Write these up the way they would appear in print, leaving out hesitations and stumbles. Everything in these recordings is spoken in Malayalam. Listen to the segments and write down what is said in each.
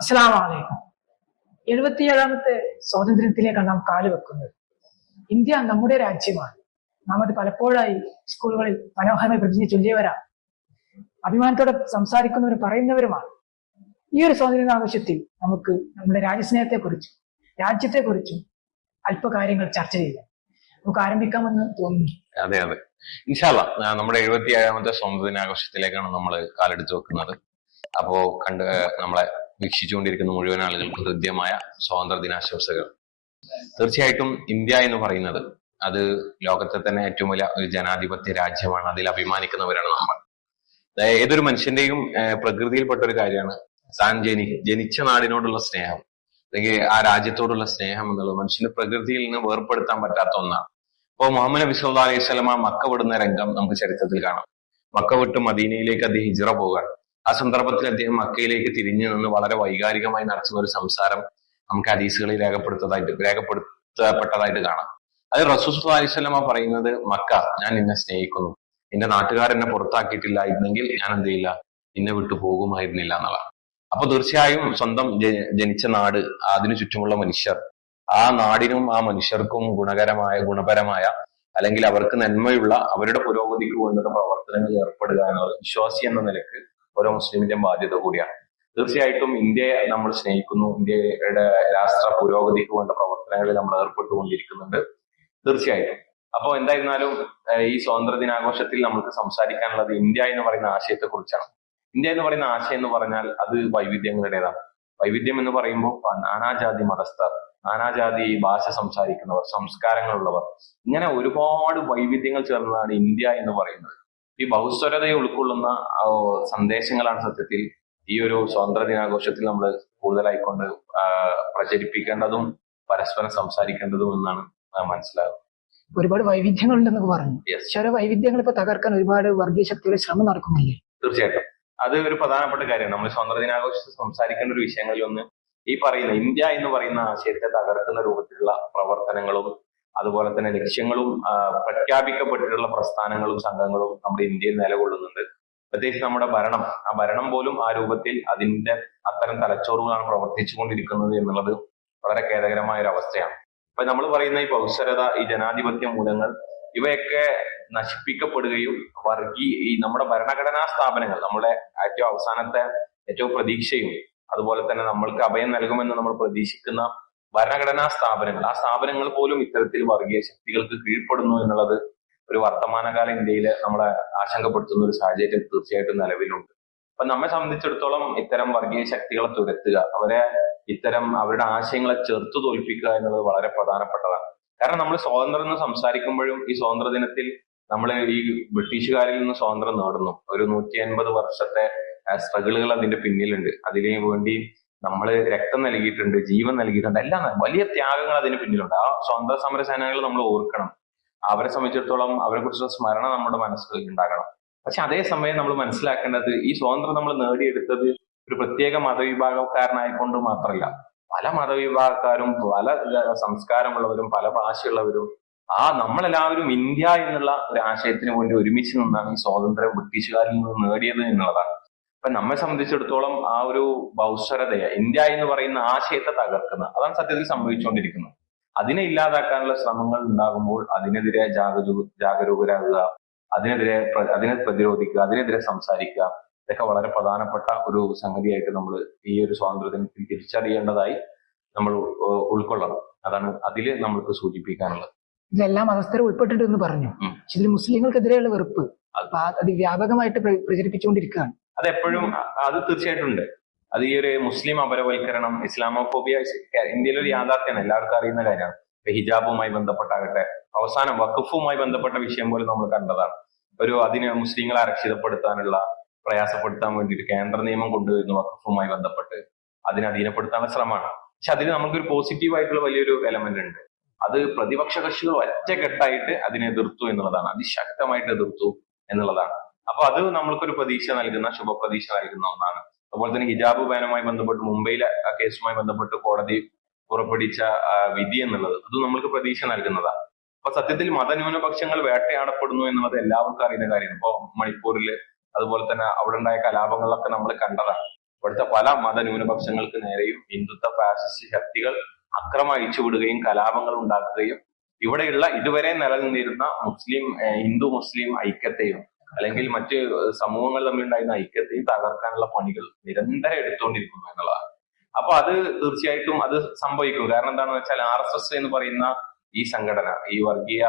അസ്സലാമു അലൈക്കും. 77ാമത്തെ സ്വാതന്ത്ര്യത്തിലേക്കാണ് നാം കാലുവെക്കുന്നത്. ഇന്ത്യ നമ്മുടെ രാജ്യമാണ്. നാം അത് പലപ്പോഴായി സ്കൂളുകളിൽ മനോഹരമായി പ്രതിജ്ഞ ചൊല്ലിയവരാണ്. അഭിമാനത്തോടെ സംസാരിക്കുന്നവരും പറയുന്നവരുമാണ്. ഈ ഒരു സ്വാതന്ത്ര്യാഘോഷത്തിൽ നമുക്ക് നമ്മുടെ രാജ്യസ്നേഹത്തെക്കുറിച്ചും രാജ്യത്തെക്കുറിച്ചും അല്പകാര്യങ്ങൾ ചർച്ച ചെയ്യാം. നമുക്ക് ആരംഭിക്കാമെന്ന് തോന്നുന്നു. അതെ അതെ, ഇൻഷാല്ലാ നമ്മുടെ 77ാമത്തെ സ്വാതന്ത്ര്യദിനാഘോഷത്തിലേക്കാണ് നമ്മൾ കാലെടുത്ത് വെക്കുന്നത്. അപ്പോ നമ്മളെ വീക്ഷിച്ചുകൊണ്ടിരിക്കുന്ന മുഴുവൻ ആളുകൾക്കും ഹൃദ്യമായ സ്വാതന്ത്ര്യ ദിനാശംസകൾ. തീർച്ചയായിട്ടും ഇന്ത്യ എന്ന് പറയുന്നത് അത് ലോകത്തെ തന്നെ ഏറ്റവും വലിയ ഒരു ജനാധിപത്യ രാജ്യമാണ്. അതിൽ അഭിമാനിക്കുന്നവരാണ് നമ്മൾ. ഏതൊരു മനുഷ്യന്റെയും പ്രകൃതിയിൽപ്പെട്ട ഒരു കാര്യമാണ് താൻ ജനിച്ച നാടിനോടുള്ള സ്നേഹം, അല്ലെങ്കിൽ ആ രാജ്യത്തോടുള്ള സ്നേഹം എന്നുള്ളത് മനുഷ്യന്റെ പ്രകൃതിയിൽ നിന്ന് വേർപ്പെടുത്താൻ പറ്റാത്ത ഒന്നാണ്. അപ്പോൾ മുഹമ്മദ് നബി സല്ലല്ലാഹു അലൈഹി വസല്ലമ മക്ക വിടുന്ന രംഗം നമുക്ക് ചരിത്രത്തിൽ കാണാം. മക്ക വിട്ട് മദീനയിലേക്ക് അദ്ദേഹം ഹിജ്റ പോവുകയാണ്. ആ സന്ദർഭത്തിൽ അദ്ദേഹം മക്കയിലേക്ക് തിരിഞ്ഞു നിന്ന് വളരെ വൈകാരികമായി നടത്തുന്ന ഒരു സംസാരം നമുക്ക് ഹദീസുകളിൽ രേഖപ്പെടുത്തപ്പെട്ടതായിട്ട് കാണാം. അത് റസൂൽ സല്ലല്ലാഹു അലൈഹി വസല്ലമ പറയുന്നത്, മക്ക, ഞാൻ നിന്നെ സ്നേഹിക്കുന്നു, നിന്റെ നാട്ടുകാരെന്നെ പുറത്താക്കിയിട്ടില്ലായിരുന്നെങ്കിൽ ഞാൻ എന്ത് ചെയ്യില്ല, നിന്നെ വിട്ടു പോകുമായിരുന്നില്ല എന്നുള്ളതാണ്. അപ്പൊ തീർച്ചയായും സ്വന്തം ജനിച്ച നാട്, അതിനു ചുറ്റുമുള്ള മനുഷ്യർ, ആ നാടിനും ആ മനുഷ്യർക്കും ഗുണപരമായ അല്ലെങ്കിൽ അവർക്ക് നന്മയുള്ള അവരുടെ പുരോഗതിക്ക് വേണ്ടുന്ന പ്രവർത്തനങ്ങൾ ഏർപ്പെടുക എന്നത് വിശ്വാസി എന്ന നിലക്ക് ഓരോ മുസ്ലിമിന്റെയും ബാധ്യത കൂടിയാണ്. തീർച്ചയായിട്ടും ഇന്ത്യയെ നമ്മൾ സ്നേഹിക്കുന്നു, ഇന്ത്യയുടെ രാഷ്ട്ര പുരോഗതിക്ക് വേണ്ട പ്രവർത്തനങ്ങളിൽ നമ്മൾ ഏർപ്പെട്ടുകൊണ്ടിരിക്കുന്നുണ്ട്. തീർച്ചയായിട്ടും. അപ്പോൾ എന്തായിരുന്നാലും ഈ സ്വാതന്ത്ര്യ ദിനാഘോഷത്തിൽ നമുക്ക് സംസാരിക്കാനുള്ളത് ഇന്ത്യ എന്ന് പറയുന്ന ആശയത്തെ കുറിച്ചാണ്. ഇന്ത്യ എന്ന് പറയുന്ന ആശയം എന്ന് പറഞ്ഞാൽ അത് വൈവിധ്യങ്ങളുടേതാണ്. വൈവിധ്യം എന്ന് പറയുമ്പോൾ നാനാജാതി മതസ്ഥർ, നാനാജാതി ഭാഷ സംസാരിക്കുന്നവർ, സംസ്കാരങ്ങളുള്ളവർ, ഇങ്ങനെ ഒരുപാട് വൈവിധ്യങ്ങൾ ചേർന്നതാണ് ഇന്ത്യ എന്ന് പറയുന്നത്. ഈ ബഹുസ്വരതയെ ഉൾക്കൊള്ളുന്ന സന്ദേശങ്ങളാണ് സത്യത്തിൽ ഈ ഒരു സ്വാതന്ത്ര്യ ദിനാഘോഷത്തിൽ നമ്മൾ കൂടുതലായിക്കൊണ്ട് പ്രചരിപ്പിക്കേണ്ടതും പരസ്പരം സംസാരിക്കേണ്ടതും എന്നാണ് മനസ്സിലാകുന്നത്. ഒരുപാട് വൈവിധ്യങ്ങൾ ഉണ്ടെന്നൊക്കെ പറഞ്ഞു. ചില വൈവിധ്യങ്ങൾ ഇപ്പൊ തകർക്കാൻ ഒരുപാട് വർഗീയ ശക്തിയുടെ ശ്രമം നടക്കുന്നില്ലേ? തീർച്ചയായിട്ടും അത് ഒരു പ്രധാനപ്പെട്ട കാര്യമാണ്. നമ്മൾ സ്വാതന്ത്ര്യ ദിനാഘോഷത്തിൽ സംസാരിക്കേണ്ട ഒരു വിഷയങ്ങളിൽ ഒന്ന് ഈ പറയുന്ന ഇന്ത്യ എന്ന് പറയുന്ന ആശയത്തെ തകർക്കുന്ന രൂപത്തിലുള്ള പ്രവർത്തനങ്ങളും അതുപോലെ തന്നെ ലക്ഷ്യങ്ങളും പ്രഖ്യാപിക്കപ്പെട്ടിട്ടുള്ള പ്രസ്ഥാനങ്ങളും സംഘങ്ങളും നമ്മുടെ ഇന്ത്യയിൽ നിലകൊള്ളുന്നുണ്ട്. പ്രത്യേകിച്ച് നമ്മുടെ ആ ഭരണം പോലും ആ രൂപത്തിൽ അത്തരം തലച്ചോറുകളാണ് പ്രവർത്തിച്ചുകൊണ്ടിരിക്കുന്നത് എന്നുള്ളത് വളരെ ഖേദകരമായ ഒരു അവസ്ഥയാണ്. അപ്പൊ നമ്മൾ പറയുന്ന ഈ ബഹുസ്വരത, ഈ ജനാധിപത്യ മൂല്യങ്ങൾ, ഇവയൊക്കെ നശിപ്പിക്കപ്പെടുകയും ഈ നമ്മുടെ ഭരണഘടനാ സ്ഥാപനങ്ങൾ, നമ്മുടെ ഏറ്റവും അവസാനത്തെ ഏറ്റവും പ്രതീക്ഷയും അതുപോലെ തന്നെ നമ്മൾക്ക് അഭയം നൽകുമെന്ന് നമ്മൾ പ്രതീക്ഷിക്കുന്ന ഭരണഘടനാ സ്ഥാപനങ്ങൾ, ആ സ്ഥാപനങ്ങൾ പോലും ഇത്തരത്തിൽ വർഗീയ ശക്തികൾക്ക് കീഴ്പ്പെടുന്നു എന്നുള്ളത് ഒരു വർത്തമാനകാല ഇന്ത്യയില് നമ്മളെ ആശങ്കപ്പെടുത്തുന്ന ഒരു സാഹചര്യം തീർച്ചയായിട്ടും നിലവിലുണ്ട്. അപ്പൊ നമ്മെ സംബന്ധിച്ചിടത്തോളം ഇത്തരം വർഗീയ ശക്തികളെ തുരത്തുക, അവരുടെ ആശയങ്ങളെ ചെറുത്തു തോൽപ്പിക്കുക എന്നുള്ളത് വളരെ പ്രധാനപ്പെട്ടതാണ്. കാരണം നമ്മൾ സ്വാതന്ത്ര്യം എന്ന് സംസാരിക്കുമ്പോഴും ഈ സ്വാതന്ത്ര്യ ദിനത്തിൽ നമ്മൾ ഈ ബ്രിട്ടീഷുകാരിൽ നിന്ന് സ്വാതന്ത്ര്യം നേടുന്നു. ഒരു 150 വർഷത്തെ സ്ട്രഗിളുകൾ അതിന്റെ പിന്നിലുണ്ട്. അതിനു വേണ്ടി നമ്മൾ രക്തം നൽകിയിട്ടുണ്ട്, ജീവൻ നൽകിയിട്ടുണ്ട്, എല്ലാം വലിയ ത്യാഗങ്ങൾ അതിന് പിന്നിലുണ്ട്. ആ സ്വാതന്ത്ര്യ സമര സേനാനികൾ നമ്മൾ ഓർക്കണം. അവരെ സംബന്ധിച്ചിടത്തോളം അവരെ കുറിച്ചുള്ള സ്മരണ നമ്മുടെ മനസ്സുകളിൽ ഉണ്ടാകണം. പക്ഷെ അതേസമയം നമ്മൾ മനസ്സിലാക്കേണ്ടത്, ഈ സ്വാതന്ത്ര്യം നമ്മൾ നേടിയെടുത്തത് ഒരു പ്രത്യേക മതവിഭാഗക്കാരനായിക്കൊണ്ട് മാത്രമല്ല. പല മതവിഭാഗക്കാരും, പല സംസ്കാരമുള്ളവരും, പല ഭാഷയുള്ളവരും, നമ്മളെല്ലാവരും ഇന്ത്യ എന്നുള്ള ഒരു ആശയത്തിന് വേണ്ടി ഒരുമിച്ച് നിന്നാണ് ഈ സ്വാതന്ത്ര്യം ബ്രിട്ടീഷുകാരിൽ നിന്ന് നേടിയത് എന്നുള്ളതാണ്. അപ്പൊ നമ്മെ സംബന്ധിച്ചിടത്തോളം ആ ഒരു ബഹുസ്വരതയെ, ഇന്ത്യ എന്ന് പറയുന്ന ആശയത്തെ തകർക്കുന്ന, അതാണ് സത്യത്തിൽ സംഭവിച്ചുകൊണ്ടിരിക്കുന്നത്. അതിനെ ഇല്ലാതാക്കാനുള്ള ശ്രമങ്ങൾ ഉണ്ടാകുമ്പോൾ അതിനെതിരെ ജാഗരൂകരാകുക, അതിനെ പ്രതിരോധിക്കുക, അതിനെതിരെ സംസാരിക്കുക, ഇതൊക്കെ വളരെ പ്രധാനപ്പെട്ട ഒരു സംഗതിയായിട്ട് നമ്മൾ ഈ ഒരു സ്വാതന്ത്ര്യ ദിനത്തിൽ തിരിച്ചറിയേണ്ടതായി നമ്മൾ ഉൾക്കൊള്ളണം. അതാണ് അതില് നമ്മൾക്ക് സൂചിപ്പിക്കാനുള്ളത്. ഇതെല്ലാം മതസ്ഥരെ ഉൾപ്പെട്ടിട്ടെന്ന് പറഞ്ഞു. ഇതിൽ മുസ്ലിങ്ങൾക്കെതിരെയുള്ള വെറുപ്പ് വ്യാപകമായിട്ട് പ്രചരിപ്പിച്ചുകൊണ്ടിരിക്കുകയാണ്. അത് തീർച്ചയായിട്ടും ഉണ്ട്. അത് ഈ ഒരു മുസ്ലിം അപരവൽക്കരണം, ഇസ്ലാമോഫോബിയ ഇന്ത്യയിലൊരു യാഥാർത്ഥ്യമാണ്, എല്ലാവർക്കും അറിയുന്ന കാര്യമാണ്. ഹിജാബുമായി ബന്ധപ്പെട്ടാകട്ടെ, അവസാനം വഖഫുമായി ബന്ധപ്പെട്ട വിഷയം പോലും നമ്മൾ കണ്ടതാണ്. അതിനെ മുസ്ലിങ്ങളെ അരക്ഷിതപ്പെടുത്താനുള്ള, പ്രയാസപ്പെടുത്താൻ വേണ്ടിയിട്ട് കേന്ദ്ര നിയമം കൊണ്ടുവരുന്ന വഖഫുമായി ബന്ധപ്പെട്ട് അതിനെ അധീനപ്പെടുത്താനുള്ള ശ്രമമാണ്. പക്ഷെ അതിന് നമുക്കൊരു പോസിറ്റീവ് ആയിട്ടുള്ള വലിയൊരു എലമെന്റ് ഉണ്ട്. അത് പ്രതിപക്ഷ കക്ഷികൾ ഒറ്റക്കെട്ടായിട്ട് അതിനെ എതിർത്തു എന്നുള്ളതാണ്, അതിശക്തമായിട്ട് എതിർത്തു എന്നുള്ളതാണ്. അപ്പൊ അത് നമ്മൾക്കൊരു ശുഭപ്രതീക്ഷ നൽകുന്ന ഒന്നാണ്. അതുപോലെ തന്നെ ഹിജാബ് ബാനുമായി ബന്ധപ്പെട്ട് മുംബൈയിലെ കേസുമായി ബന്ധപ്പെട്ട് കോടതി പുറപ്പെടുവിച്ച വിധി എന്നുള്ളത് അത് നമ്മൾക്ക് പ്രതീക്ഷ നൽകുന്നതാണ്. അപ്പൊ സത്യത്തിൽ മതന്യൂനപക്ഷങ്ങൾ വേട്ടയാടപ്പെടുന്നു എന്നുള്ളത് എല്ലാവർക്കും അറിയുന്ന കാര്യമാണ്. ഇപ്പൊ മണിപ്പൂരില് അതുപോലെ തന്നെ അവിടെ ഉണ്ടായ കലാപങ്ങളിലൊക്കെ നമ്മൾ കണ്ടതാണ്. ഇവിടുത്തെ പല മതന്യൂനപക്ഷങ്ങൾക്ക് നേരെയും ഹിന്ദുത്വ ഫാസിസ്റ്റ് ശക്തികൾ അക്രമം അഴിച്ചുവിടുകയും കലാപങ്ങൾ ഉണ്ടാക്കുകയും ഇവിടെയുള്ള ഇതുവരെ നിലനിന്നിരുന്ന ഹിന്ദു മുസ്ലിം ഐക്യത്തെയും അല്ലെങ്കിൽ മറ്റ് സമൂഹങ്ങൾ തമ്മിലുണ്ടായിരുന്ന ഐക്യത്തെയും തകർക്കാനുള്ള പണികൾ നിരന്തരം എടുത്തുകൊണ്ടിരിക്കുന്നു എന്നുള്ളതാണ്. അപ്പൊ അത് തീർച്ചയായിട്ടും അത് സംഭവിക്കും. കാരണം എന്താണെന്ന് വെച്ചാൽ RSS എന്ന് പറയുന്ന ഈ സംഘടന, ഈ വർഗീയ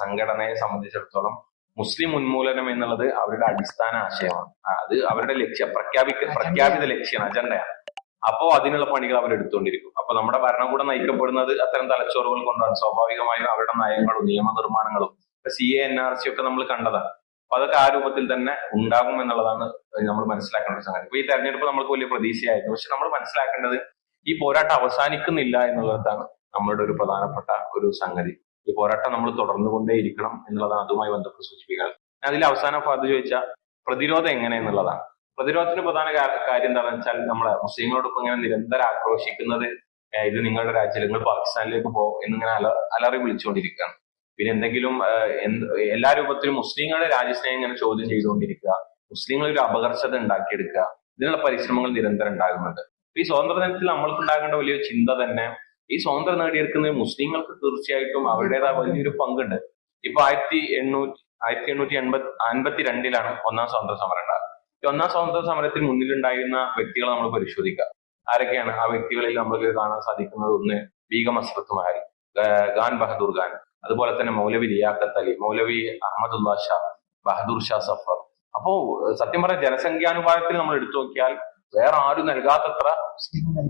സംഘടനയെ സംബന്ധിച്ചിടത്തോളം മുസ്ലിം ഉന്മൂലനം എന്നുള്ളത് അവരുടെ അടിസ്ഥാന ആശയമാണ്. അത് അവരുടെ പ്രഖ്യാപിത ലക്ഷ്യമാണ്, അജണ്ടയാണ്. അപ്പോ അതിനുള്ള പണികൾ അവർ എടുത്തുകൊണ്ടിരിക്കും. അപ്പൊ നമ്മുടെ ഭരണകൂടം നയിക്കപ്പെടുന്നത് അത്തരം തലച്ചോറുകൾ കൊണ്ടാണ്. സ്വാഭാവികമായും അവരുടെ നയങ്ങളും നിയമനിർമ്മാണങ്ങളും CA NRC ഒക്കെ നമ്മൾ കണ്ടതാണ്. അപ്പൊ അതൊക്കെ ആ രൂപത്തിൽ തന്നെ ഉണ്ടാകും എന്നുള്ളതാണ് നമ്മൾ മനസ്സിലാക്കേണ്ട ഒരു സംഗതി. ഇപ്പൊ ഈ തെരഞ്ഞെടുപ്പ് നമ്മൾക്ക് വലിയ പ്രതീക്ഷയായിരുന്നു. പക്ഷെ നമ്മൾ മനസ്സിലാക്കേണ്ടത് ഈ പോരാട്ടം അവസാനിക്കുന്നില്ല എന്നുള്ളതാണ് നമ്മളുടെ ഒരു പ്രധാനപ്പെട്ട ഒരു സംഗതി. ഈ പോരാട്ടം നമ്മൾ തുടർന്നുകൊണ്ടേയിരിക്കണം എന്നുള്ളതാണ് അതുമായി ബന്ധപ്പെട്ട് സൂചിപ്പിക്കാൻ. അതിൽ അവസാനം ഫാദ് ചോദിച്ച പ്രതിരോധം എങ്ങനെ എന്നുള്ളതാണ്. പ്രതിരോധത്തിന് പ്രധാന കാര്യം എന്താണെന്ന് വെച്ചാൽ നമ്മളെ മുസ്ലിങ്ങളോടൊപ്പം ഇങ്ങനെ നിരന്തരം ആക്രോശിക്കുന്നത് ഇത് നിങ്ങളുടെ രാജ്യം, നിങ്ങൾ പാകിസ്ഥാനിലേക്ക് പോകും എന്നിങ്ങനെ അലറി വിളിച്ചുകൊണ്ടിരിക്കുകയാണ്. പിന്നെ എന്തെങ്കിലും എല്ലാ രൂപത്തിലും മുസ്ലിങ്ങളുടെ രാജ്യസ്നേഹം ഇങ്ങനെ ചോദ്യം ചെയ്തുകൊണ്ടിരിക്കുക, മുസ്ലിങ്ങളിൽ ഒരു അപകർഷത ഉണ്ടാക്കിയെടുക്കുക, ഇതിനുള്ള പരിശ്രമങ്ങൾ നിരന്തരം ഉണ്ടാകുന്നുണ്ട്. ഈ സ്വാതന്ത്ര്യ ദിനത്തിൽ നമ്മൾക്ക് ഉണ്ടാകേണ്ട വലിയൊരു ചിന്ത തന്നെ ഈ സ്വാതന്ത്ര്യം നേടിയെടുക്കുന്ന മുസ്ലിങ്ങൾക്ക് തീർച്ചയായിട്ടും അവരുടേതായ വലിയൊരു പങ്കുണ്ട്. ഇപ്പൊ 1852 ഒന്നാം സ്വാതന്ത്ര്യ സമരം ഉണ്ടാകുന്നത്. ഈ ഒന്നാം സ്വാതന്ത്ര്യ സമരത്തിന് മുന്നിലുണ്ടായിരുന്ന വ്യക്തികളെ നമ്മൾ പരിശോധിക്കുക. ആരൊക്കെയാണ് ആ വ്യക്തികളിൽ നമുക്ക് കാണാൻ സാധിക്കുന്നത്? ഒന്ന് ബീഗം ഹസ്രത്ത് മഹൽ, ഖാൻ ബഹദൂർ ഖാൻ, അതുപോലെ തന്നെ മൗലവി ലിയാഖത്ത് അലി, മൗലവി അഹമ്മദുല്ലാ ഷാ, ബഹദൂർ ഷാ സഫർ. അപ്പോ സത്യം പറഞ്ഞ ജനസംഖ്യാനുപാതത്തിൽ നമ്മൾ എടുത്തു നോക്കിയാൽ വേറെ ആരും നൽകാത്തത്ര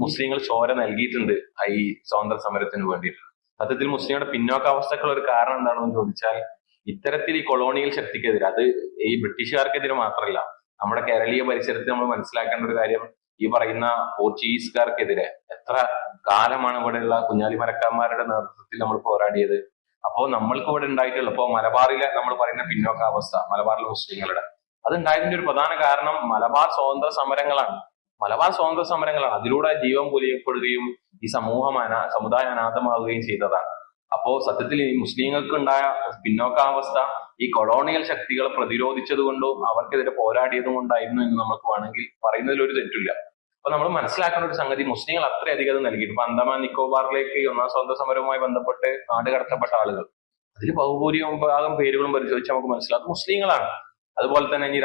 മുസ്ലിങ്ങൾ ചോര നൽകിയിട്ടുണ്ട് ഈ സ്വാതന്ത്ര്യ സമരത്തിന് വേണ്ടിയിട്ട്. സത്യത്തിൽ മുസ്ലിങ്ങളുടെ പിന്നോക്കാവസ്ഥക്കുള്ള ഒരു കാരണം എന്താണെന്ന് ചോദിച്ചാൽ ഇത്തരത്തിൽ ഈ കൊളോണിയൽ ശക്തിക്കെതിരെ, അത് ഈ ബ്രിട്ടീഷുകാർക്കെതിരെ മാത്രമല്ല, നമ്മുടെ കേരളീയ പരിസരത്ത് നമ്മൾ മനസ്സിലാക്കേണ്ട ഒരു കാര്യം, ഈ പറയുന്ന പോർച്ചുഗീസുകാർക്കെതിരെ എത്ര കാലമാണ് ഇവിടെയുള്ള കുഞ്ഞാലി മരക്കാന്മാരുടെ നേതൃത്വത്തിൽ നമ്മൾ പോരാടിയത്. അപ്പോ നമ്മൾക്ക് ഇവിടെ ഉണ്ടായിട്ടുള്ള ഇപ്പോ മലബാറിലെ നമ്മൾ പറയുന്ന പിന്നോക്കാവസ്ഥ, മലബാറിലെ മുസ്ലിങ്ങളുടെ, അത് ഉണ്ടായതിന്റെ ഒരു പ്രധാന കാരണം മലബാർ സ്വാതന്ത്ര്യ സമരങ്ങളാണ്. അതിലൂടെ ജീവൻ പൊലിയപ്പെടുകയും ഈ സമുദായം അനാഥമാവുകയും ചെയ്തതാണ്. അപ്പോ സത്യത്തിൽ ഈ മുസ്ലിങ്ങൾക്ക് ഉണ്ടായ പിന്നോക്കാവസ്ഥ ഈ കൊളോണിയൽ ശക്തികളെ പ്രതിരോധിച്ചത് കൊണ്ടും അവർക്കെതിരെ പോരാടിയതും കൊണ്ടായിരുന്നു എന്ന് നമുക്ക് വേണമെങ്കിൽ പറയുന്നതിൽ ഒരു തെറ്റില്ല. അപ്പൊ നമ്മൾ മനസ്സിലാക്കേണ്ട ഒരു സംഗതി, മുസ്ലിങ്ങൾ അത്രയധികം അത് നൽകിയിട്ട് ഇപ്പൊ അന്തമാൻ നിക്കോബാറിലേക്ക് ഈ ഒന്നാം സ്വാതന്ത്ര്യ സമരവുമായി ബന്ധപ്പെട്ട് നാട് കടത്തപ്പെട്ട ആളുകൾ, അതിൽ ബഹുഭൂരിഭാഗം പേരുകളും പരിശോധിച്ച് നമുക്ക് മനസ്സിലാക്കും മുസ്ലിങ്ങളാണ്. അതുപോലെ തന്നെ ഇനി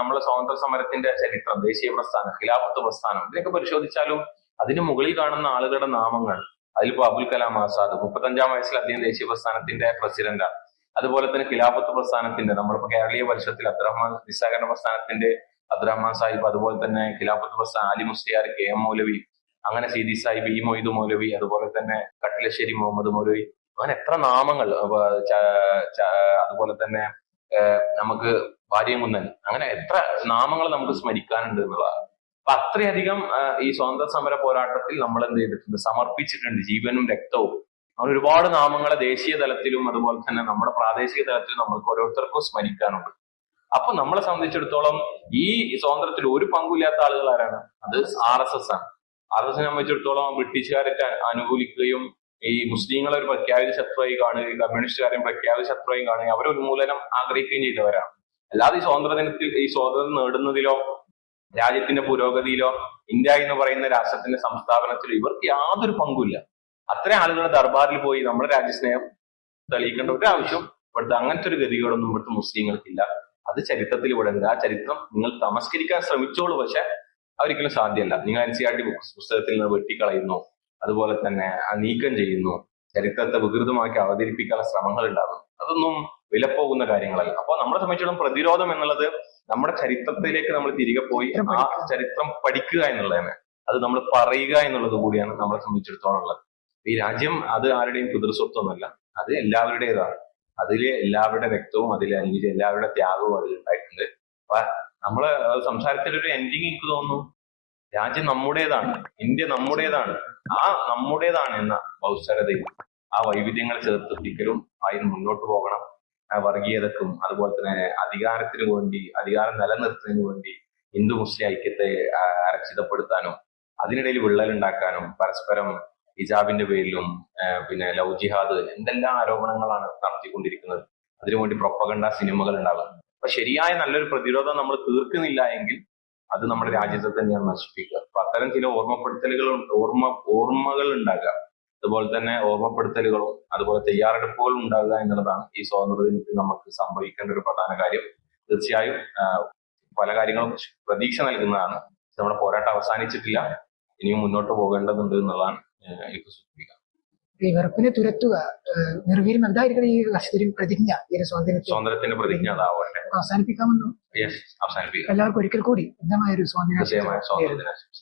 നമ്മളെ സ്വാതന്ത്ര്യ സമരത്തിന്റെ ചരിത്രം, ദേശീയ പ്രസ്ഥാനം, ഖിലാഫത്ത് പ്രസ്ഥാനം, ഇതിനൊക്കെ പരിശോധിച്ചാലും അതിന് മുകളിൽ കാണുന്ന ആളുകളുടെ നാമങ്ങൾ, അതിലിപ്പോ അബുൽ കലാം ആസാദ് 35-ാം വയസ്സിൽ അദ്ദേഹം ദേശീയ പ്രസ്ഥാനത്തിന്റെ പ്രസിഡന്റാണ്. അതുപോലെ തന്നെ ഖിലാഫത്ത് പ്രസ്ഥാനത്തിന്റെ, നമ്മളിപ്പോ കേരളീയ പരിഷത്തിൽ അബ്ദുറഹ്മാൻ നിസ്സഹകരണ പ്രസ്ഥാനത്തിന്റെ അബ്ദുറഹ്മാൻ സാഹിബ്, അതുപോലെ തന്നെ ഖിലാഫത്ത് പ്രസ്ഥാനം അലി മുസ്ലിയാർ, KM മൗലവി, അങ്ങനെ സീതി സാഹിബ്, ഇ മൊയ്തു മൗലവി, അതുപോലെ തന്നെ കട്ടിലശ്ശേരി മുഹമ്മദ് മൗലവി, അങ്ങനെ എത്ര നാമങ്ങൾ, അതുപോലെ തന്നെ നമുക്ക് ഭാര്യകുന്നൻ, അങ്ങനെ എത്ര നാമങ്ങൾ നമുക്ക് സ്മരിക്കാനുണ്ട് എന്നുള്ളതാണ്. അപ്പൊ അത്രയധികം ഈ സ്വാതന്ത്ര്യ സമര പോരാട്ടത്തിൽ നമ്മൾ എന്ത് ചെയ്തിട്ടുണ്ട്, സമർപ്പിച്ചിട്ടുണ്ട് ജീവനും രക്തവും. അങ്ങനെ ഒരുപാട് നാമങ്ങളെ ദേശീയ തലത്തിലും അതുപോലെ തന്നെ നമ്മുടെ പ്രാദേശിക തലത്തിലും നമ്മൾക്ക് ഓരോരുത്തർക്കും സ്മരിക്കാനുണ്ട്. അപ്പൊ നമ്മളെ സംബന്ധിച്ചിടത്തോളം ഈ സ്വാതന്ത്ര്യത്തിൽ ഒരു പങ്കുമില്ലാത്ത ആളുകൾ ആരാണ്? അത് RSS ആണ്. RSS സംബന്ധിച്ചിടത്തോളം ബ്രിട്ടീഷുകാരെ അനുകൂലിക്കുകയും ഈ മുസ്ലിങ്ങളെ ഒരു പ്രഖ്യാപിത ശത്രുവായി കാണുകയും കമ്മ്യൂണിസ്റ്റുകാരെയും പ്രഖ്യാപിത ശത്രുവായി കാണുകയും അവരെ ഉന്മൂലനം ആഗ്രഹിക്കുകയും ചെയ്തവരാണ്. അല്ലാതെ ഈ സ്വാതന്ത്ര്യ ദിനത്തിൽ ഈ സ്വാതന്ത്ര്യം നേടുന്നതിലോ രാജ്യത്തിന്റെ പുരോഗതിയിലോ ഇന്ത്യ എന്ന് പറയുന്ന രാഷ്ട്രത്തിന്റെ സംസ്ഥാപനത്തിലോ ഇവർക്ക് യാതൊരു പങ്കുമില്ല. അത്രയും ആളുകളുടെ ദർബാറിൽ പോയി നമ്മുടെ രാജ്യസ്നേഹം തെളിയിക്കേണ്ട ഒരു ആവശ്യം ഇവിടുത്തെ അങ്ങനത്തെ ഒരു ഗതികളൊന്നും ഇവിടുത്തെ മുസ്ലിങ്ങൾക്കില്ല. അത് ചരിത്രത്തിൽ ഇവിടെ ഉണ്ട്. ആ ചരിത്രം നിങ്ങൾ തമസ്കരിക്കാൻ ശ്രമിച്ചോളൂ, പക്ഷെ ഒരിക്കലും സാധ്യമല്ല. നിങ്ങൾ NCERT പുസ്തകത്തിൽ നിന്ന് വെട്ടിക്കളയുന്നു, അതുപോലെ തന്നെ നീക്കം ചെയ്യുന്നു, ചരിത്രത്തെ വികൃതമാക്കി അവതരിപ്പിക്കാനുള്ള ശ്രമങ്ങൾ ഉണ്ടാകുന്നു. അതൊന്നും വിലപ്പോകുന്ന കാര്യങ്ങളല്ല. അപ്പൊ നമ്മളെ സംബന്ധിച്ചിടത്തോളം പ്രതിരോധം എന്നുള്ളത് നമ്മുടെ ചരിത്രത്തിലേക്ക് നമ്മൾ തിരികെ പോയി ആ ചരിത്രം പഠിക്കുക എന്നുള്ളതാണ്. അത് നമ്മൾ പറയുക എന്നുള്ളത് കൂടിയാണ് നമ്മളെ സംബന്ധിച്ചിടത്തോളം ഉള്ളത്. ഈ രാജ്യം അത് ആരുടെയും പിതൃസ്വത്വമല്ല, അത് എല്ലാവരുടേതാണ്. അതിലെ എല്ലാവരുടെ രക്തവും അല്ലെങ്കിൽ എല്ലാവരുടെ ത്യാഗവും അതിലുണ്ടായിട്ടുണ്ട്. അപ്പൊ നമ്മള് സംസാരത്തിന്റെ ഒരു എൻഡിങ് എനിക്ക് തോന്നുന്നു, രാജ്യം നമ്മുടേതാണ്, ഇന്ത്യ നമ്മുടേതാണ്. ആ നമ്മുടേതാണ് എന്ന ബഹുസ്വരതയും ആ വൈവിധ്യങ്ങളെ ചേർത്തെത്തിക്കലും ആയി മുന്നോട്ട് പോകണം. വർഗീയതക്കും അതുപോലെ തന്നെ അധികാരത്തിന് വേണ്ടി, അധികാരം നിലനിർത്തുന്നതിന് വേണ്ടി ഹിന്ദു മുസ്ലിം ഐക്യത്തെ അരക്ഷിതപ്പെടുത്താനും അതിനിടയിൽ വിള്ളലുണ്ടാക്കാനും പരസ്പരം ഹിജാബിന്റെ പേരിലും പിന്നെ ലവ് ജിഹാദ് എന്തെല്ലാം ആരോപണങ്ങളാണ് നടത്തിക്കൊണ്ടിരിക്കുന്നത്. അതിനുവേണ്ടി പ്രൊപ്പഗണ്ട സിനിമകൾ ഉണ്ടാകും. അപ്പൊ ശരിയായ നല്ലൊരു പ്രതിരോധം നമ്മൾ തീർക്കുന്നില്ല എങ്കിൽ അത് നമ്മുടെ രാജ്യത്തെ തന്നെയാണ് നശിപ്പിക്കുക. അപ്പൊ അത്തരം ചില ഓർമ്മകൾ ഉണ്ടാകുക, അതുപോലെ തന്നെ ഓർമ്മപ്പെടുത്തലുകളും അതുപോലെ തയ്യാറെടുപ്പുകളും ഉണ്ടാകുക എന്നുള്ളതാണ് ഈ സ്വാതന്ത്ര്യ ദിനത്തിൽ നമുക്ക് സംഭവിക്കേണ്ട ഒരു പ്രധാന കാര്യം. തീർച്ചയായും പല കാര്യങ്ങളും പ്രതീക്ഷ നൽകുന്നതാണ്. നമ്മുടെ പോരാട്ടം അവസാനിച്ചിട്ടില്ല, ഇനിയും മുന്നോട്ട് പോകേണ്ടതുണ്ട് എന്നുള്ളതാണ് എനിക്ക് സൂചിപ്പിക്കുക. ഈ വെറുപ്പിനെ തുരത്തുക, നിർവീര്യം എന്തായിരിക്കണം ഈ കർഷകരും പ്രതിജ്ഞ, ഈ സ്വാതന്ത്ര്യത്തിന്റെ പ്രതിജ്ഞ അതാവട്ടെ. അവസാനിപ്പിക്കാമെന്നോ? അവസാനിപ്പിക്കാം. എല്ലാവർക്കും ഒരിക്കൽ കൂടി ഉന്നതമായ ഒരു സ്വാതന്ത്ര്യ സ്വാതന്ത്ര്യ ദിനാശംസ.